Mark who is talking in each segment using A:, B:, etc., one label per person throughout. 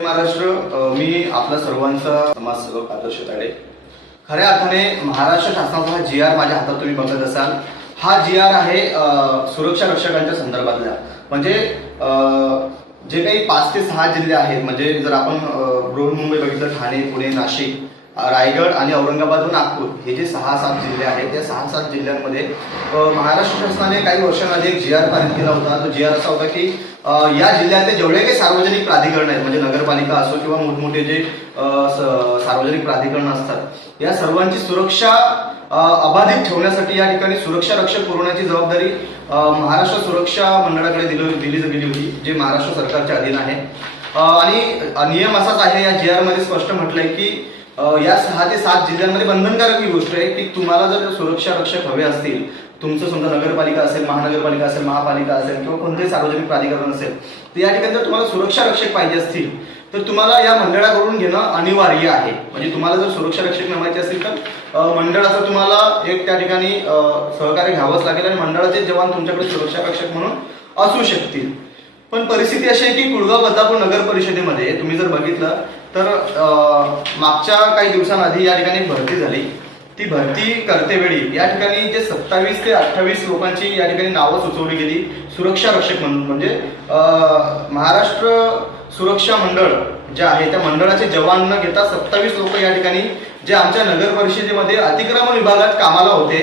A: महाराष्ट्र मी आपला सर्वांचा समाजसेवक आदर्श ताडे. खऱ्या अर्थाने महाराष्ट्र शासनाचा हा जी आर माझ्या हातात तुम्ही बघत असाल. हा जी आर आहे सुरक्षा रक्षकांच्या संदर्भातला. म्हणजे जे काही पाच ते सहा जिल्हे आहेत म्हणजे जर आपण अ, बृहन्मुंबई बघितलं ठाणे पुणे नाशिक रायगड आणि औरंगाबाद व नागपूर हे जे सहा सात जिल्हे आहेत त्या सहा सात जिल्ह्यांमध्ये महाराष्ट्र शासनाने काही वर्षांआधी एक जी आर पारित केला होता. तो जी आर असा होता की या जिल्ह्यातले जेवढे काही सार्वजनिक प्राधिकरण आहेत म्हणजे नगरपालिका असो किंवा मोठमोठे जे स- सार्वजनिक प्राधिकरण असतात या सर्वांची सुरक्षा अबाधित ठेवण्यासाठी या ठिकाणी सुरक्षा रक्षक पुरवण्याची जबाबदारी महाराष्ट्र सुरक्षा मंडळाकडे दिली दिली गेली होती जे महाराष्ट्र सरकारच्या अधीन आहे. आणि नियम असाच आहे या जी आरमध्ये स्पष्ट म्हटलंय की या सहा ते सात जिल्ह्यांमध्ये बंधनकारक ही गोष्ट आहे की तुम्हाला जर सुरक्षा रक्षक हवे असतील तुमचं समजा नगरपालिका असेल महानगरपालिका असेल महापालिका असेल किंवा कोणतेही सार्वजनिक प्राधिकरण असेल तर या ठिकाणी जर तुम्हाला सुरक्षा रक्षक पाहिजे असतील तर तुम्हाला या मंडळाकडून घेणं अनिवार्य आहे. म्हणजे तुम्हाला जर सुरक्षा रक्षक नेमायचे असतील तर मंडळाचं तुम्हाला एक त्या ठिकाणी सहकार्य घ्यावंच लागेल आणि मंडळाचे जवान तुमच्याकडे सुरक्षा रक्षक म्हणून असू शकतील. पण परिस्थिती अशी आहे की कुळगाव बदलापूर नगर परिषदेमध्ये तुम्ही जर बघितलं तर मागच्या काही दिवसांआधी या ठिकाणी भरती झाली. ती भरती करतेवेळी या ठिकाणी जे सत्तावीस ते अठ्ठावीस लोकांची या ठिकाणी नावं सुचवली गेली. सुरक्षा रक्षक म्हणून म्हणजे महाराष्ट्र सुरक्षा मंडळ जे आहे त्या मंडळाचे जवान न घेता सत्तावीस लोक या ठिकाणी जे आमच्या नगर परिषदेमध्ये अतिक्रमण विभागात कामाला होते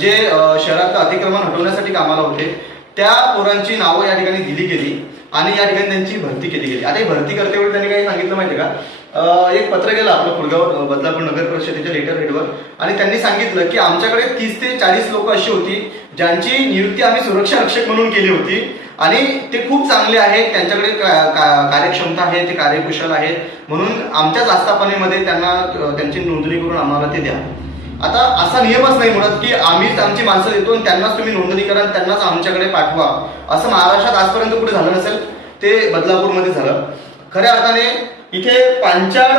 A: जे शहरात अतिक्रमण हटवण्यासाठी कामाला होते त्या पोरांची नावं या ठिकाणी दिली गेली. आणि या ठिकाणी त्यांची भरती केली गेली. आता ही भरती करतेवेळी त्यांनी काही सांगितलं माहिती का? एक पत्र गेलं आपलं पुलगाव बदलापूर नगर परिषदेच्या लेटर हेडवर आणि त्यांनी सांगितलं की आमच्याकडे तीस ते चाळीस लोक अशी होती ज्यांची नियुक्ती आम्ही सुरक्षा रक्षक म्हणून केली होती. आणि ते खूप चांगले आहेत त्यांच्याकडे का- का- कार्यक्षमता आहे ते कार्यकुशल आहेत. म्हणून आमच्याच आस्थापनेमध्ये त्यांना त्यांची नोंदणी करून आम्हाला ते द्या. आता असा नियमच नाही म्हणत की आम्हीच आमची माणसं देतो आणि त्यांनाच तुम्ही नोंदणी करा त्यांनाच आमच्याकडे पाठवा. असं महाराष्ट्रात आजपर्यंत कुठे झालं नसेल ते बदलापूरमध्ये झालं. खऱ्या अर्थाने इथे पांचाळ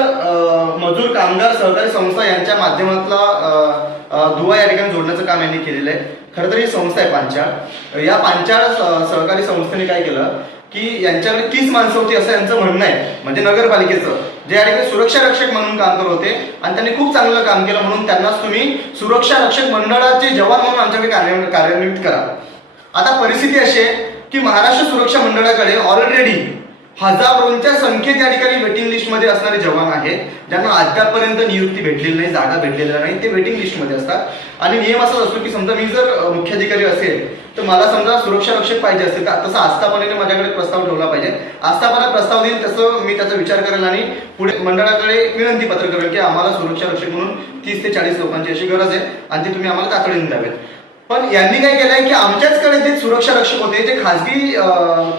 A: मजूर कामगार सहकारी संस्था यांच्या माध्यमातला दुवा या ठिकाणी जोडण्याचं काम यांनी केलेलं आहे. खरं तर ही संस्था आहे पांचाळ. या पांचाळ सहकारी संस्थेने काय केलं की यांच्याकडे तीस माणसं होती असं यांचं म्हणणं आहे. म्हणजे नगरपालिकेचं. जे या ठिकाणी सुरक्षा रक्षक म्हणून काम करत होते आणि त्यांनी खूप चांगलं काम केलं म्हणून त्यांनाच तुम्ही सुरक्षा रक्षक मंडळाचे जवान म्हणून आमच्याकडे कार्य कार्यान्वित करा. आता परिस्थिती अशी आहे की महाराष्ट्र सुरक्षा मंडळाकडे ऑलरेडी हजारोंच्या संख्येत या ठिकाणी वेटिंग लिस्टमध्ये असणारे जवान आहेत. ज्यांना अद्यापर्यंत नियुक्ती भेटलेली नाही जागा भेटलेल्या नाही ते वेटिंग लिस्टमध्ये असतात. आणि नियम असाच असतो की समजा मी जर मुख्याधिकारी असेल तर मला समजा सुरक्षा रक्षक पाहिजे असेल तर तसं आस्थापनेने माझ्याकडे प्रस्ताव ठेवला पाहिजे. आस्थापना प्रस्ताव देईल तसं मी त्याचा विचार करेल आणि पुढे मंडळाकडे विनंती पत्र करेल की आम्हाला सुरक्षा रक्षक म्हणून तीस ते चाळीस लोकांची अशी गरज आहे आणि ते तुम्ही आम्हाला तातडीने द्यावेत. पण यांनी काय केलंय की आमच्याचकडे जे सुरक्षा रक्षक होते जे खासगी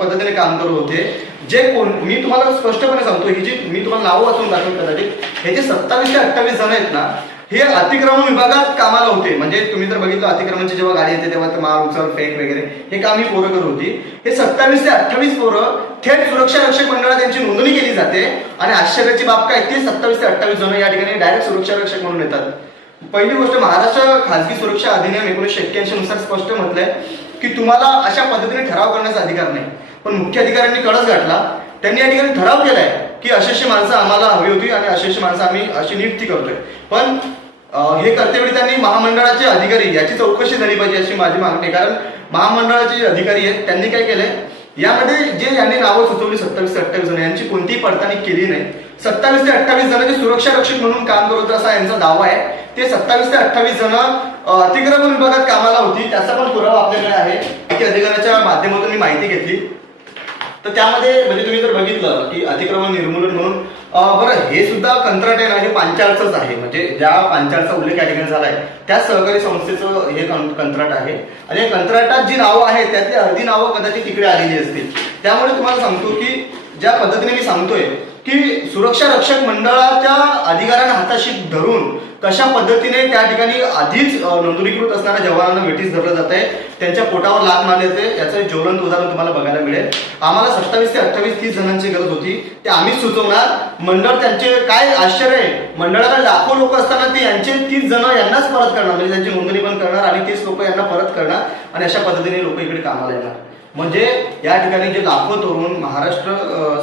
A: पद्धतीने काम करत होते जे कोण मी तुम्हाला स्पष्टपणे सांगतो ही जी मी तुम्हाला नावं वाचून दाखवत कदाचित हे जे सत्तावीस ते अठ्ठावीस जण आहेत ना हे अतिक्रमण विभागात कामाला होते. म्हणजे तुम्ही जर बघितलं अतिक्रमणची जेव्हा गाडी येते तेव्हा ते माल उचल फेक वगैरे हे काम ही पोरं करत होती. हे सत्तावीस ते अठ्ठावीस पोरं थेट सुरक्षा रक्षक मंडळात त्यांची नोंदणी केली जाते. आणि आश्चर्याची बाब काय ते सत्तावीस ते अठ्ठावीस जण या ठिकाणी डायरेक्ट सुरक्षा रक्षक म्हणून येतात. पहिली गोष्ट महाराष्ट्र खासगी सुरक्षा अधिनियम एकोणीसशे एक्क्याऐंशी नुसार स्पष्ट म्हटलंय की तुम्हाला अशा पद्धतीने ठराव करण्याचा अधिकार नाही. पण मुख्य अधिकाऱ्यांनी कळस गाठला. त्यांनी या ठिकाणी ठराव केलाय की अशी माणसं आम्हाला हवी होती आणि अशी माणसं आम्ही अशी नियुक्ती करतोय. पण हे करतेवेळी त्यांनी महामंडळाचे अधिकारी याची चौकशी झाली पाहिजे अशी माझी मागणी आहे. कारण महामंडळाचे जे अधिकारी आहेत त्यांनी काय केलंय? यामध्ये जे यांनी नावं सुचवली सत्तावीस ते अठ्ठावीस जण यांची कोणतीही पडताळणी केली नाही. सत्तावीस ते अठ्ठावीस जणांचे सुरक्षा रक्षक म्हणून काम करत असा यांचा दावा आहे. ते सत्तावीस ते अठ्ठावीस जण अतिक्रमण विभागात कामाला होती. त्याचा पण पुरावा आपल्याकडे आहे. माहिती अधिकाऱ्याच्या माध्यमातून मी माहिती घेतली. तर त्यामध्ये म्हणजे तुम्ही जर बघितलं की अतिक्रमण निर्मूलन म्हणून बरं हे सुद्धा कंत्राट आहे ना हे पांचाळचंच आहे. म्हणजे ज्या पांचाळचा उल्लेख या ठिकाणी झालाय त्या सहकारी संस्थेचं हे कंत्राट आहे. आणि या कंत्राटात जी नावं आहेत त्यातली अर्धी नावं कदाचित तिकडे आलेली असतील. त्यामुळे तुम्हाला सांगतो की ज्या पद्धतीने मी सांगतोय की सुरक्षा रक्षक मंडळाच्या अधिकाऱ्यांना हाताशी धरून कशा पद्धतीने त्या ठिकाणी आधीच नोंदणीकृत असणाऱ्या जवानांना वेठीस धरलं जात आहे त्यांच्या पोटावर लाग मारले जाते याचं ज्वलंत उदाहरण तुम्हाला बघायला मिळेल. आम्हाला सत्तावीस ते अठ्ठावीस तीस जणांची गरज होती. ते आम्हीच सुचवणार. मंडळ त्यांचे काय आश्चर्य आहे? मंडळाला लाखो लोक असताना ते यांचे तीस जण यांनाच परत करणार म्हणजे त्यांची नोंदणी पण करणार आणि तीस लोक यांना परत करणार आणि अशा पद्धतीने लोक इकडे कामाला येणार. म्हणजे या ठिकाणी जे लाखो तरुण महाराष्ट्र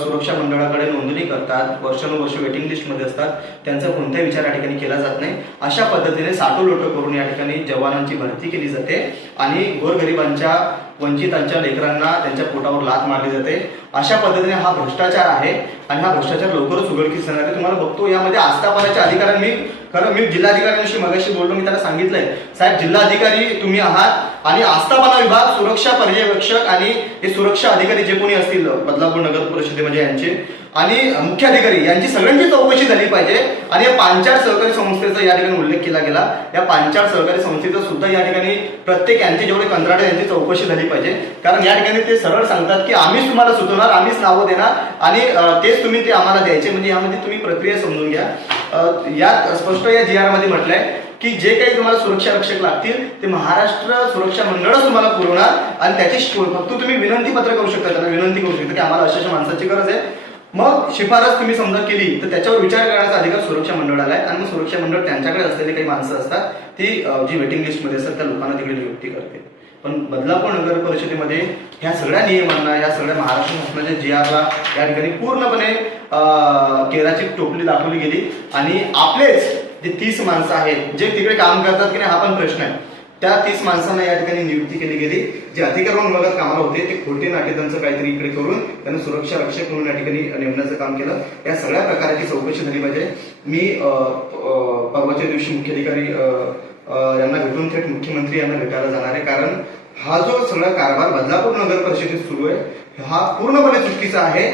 A: सुरक्षा मंडळाकडे नोंदणी करतात वर्षानुवर्ष वेटिंग लिस्टमध्ये असतात त्यांचा कोणताही विचार या ठिकाणी केला जात नाही. अशा पद्धतीने साठो लोटो करून या ठिकाणी जवानांची भरती केली जाते. आणि गोरगरिबांच्या वंचितांच्या लेकरांना त्यांच्या पोटावर लात मारली जाते. अशा पद्धतीने हा भ्रष्टाचार आहे आणि हा भ्रष्टाचार लवकरच उघडकीस येणार आहे. तुम्हाला बघतो यामध्ये आस्थापनाच्या अधिकाऱ्यांनी खरं मी जिल्हाधिकाऱ्यांशी मगाशी बोललो मी त्याला सांगितलंय. साहेब जिल्हाधिकारी तुम्ही आहात आणि आस्थापना विभाग सुरक्षा पर्यवेक्षक आणि हे सुरक्षा अधिकारी जे कोणी असतील बदलापूर नगर परिषदेमध्ये यांचे आणि मुख्याधिकारी यांची सगळ्यांची चौकशी झाली पाहिजे. आणि या पांचाळ सहकारी संस्थेचा या ठिकाणी उल्लेख केला गेला. या पांचाळ सहकारी संस्थेचा सुद्धा या ठिकाणी प्रत्येक यांचे जेवढे कंत्राटे यांची चौकशी झाली पाहिजे. कारण या ठिकाणी ते सरळ सांगतात की आम्हीच तुम्हाला सुचवणार आम्हीच नावं देणार आणि तेच तुम्ही ते आम्हाला द्यायचे. म्हणजे यामध्ये तुम्ही प्रक्रिया समजून घ्या. यात स्पष्ट या जी आरमध्ये म्हटलंय की जे काही तुम्हाला सुरक्षा रक्षक लागतील ते महाराष्ट्र सुरक्षा मंडळच तुम्हाला पुरवणार आणि त्याची फक्त तुम्ही विनंती पत्र करू शकता त्यांना विनंती करू शकता की आम्हाला अशा माणसाची गरज आहे. मग शिफारस तुम्ही समजा केली तर त्याच्यावर विचार करण्याचा अधिकार सुरक्षा मंडळाला आहे. आणि मग सुरक्षा मंडळ त्यांच्याकडे असलेली काही माणसं असतात ती जी वेटिंग लिस्टमध्ये असतात त्या लोकांना तिकडे नियुक्ती करते. पण बदलापूर नगर परिषदेमध्ये ह्या सगळ्या नियमांना या सगळ्या महाराष्ट्र शासनाच्या जी आरला या ठिकाणी पूर्णपणे केराची टोपली दाखवली गेली. आणि आपलेच जे तीस माणसं आहेत जे तिकडे काम करतात की नाही हा पण प्रश्न आहे. त्या तीस माणसांना या ठिकाणी नियुक्ती केली गेली. जे अधिकार विभागात कामाला होते ते खोटे नाटे त्यांचं काहीतरी इकडे करून त्यांना सुरक्षा रक्षक म्हणून या ठिकाणी नेमण्याचं काम केलं. या सगळ्या प्रकाराची चौकशी झाली पाहिजे. मी परवाच्या दिवशी मुख्याधिकारी यांना भेटून थेट मुख्यमंत्री यांना भेटायला जाणार आहे. कारण हा जो सगळा कारभार बदलापूर नगर परिषदेत सुरू आहे हा पूर्णपणे चुकीचा आहे.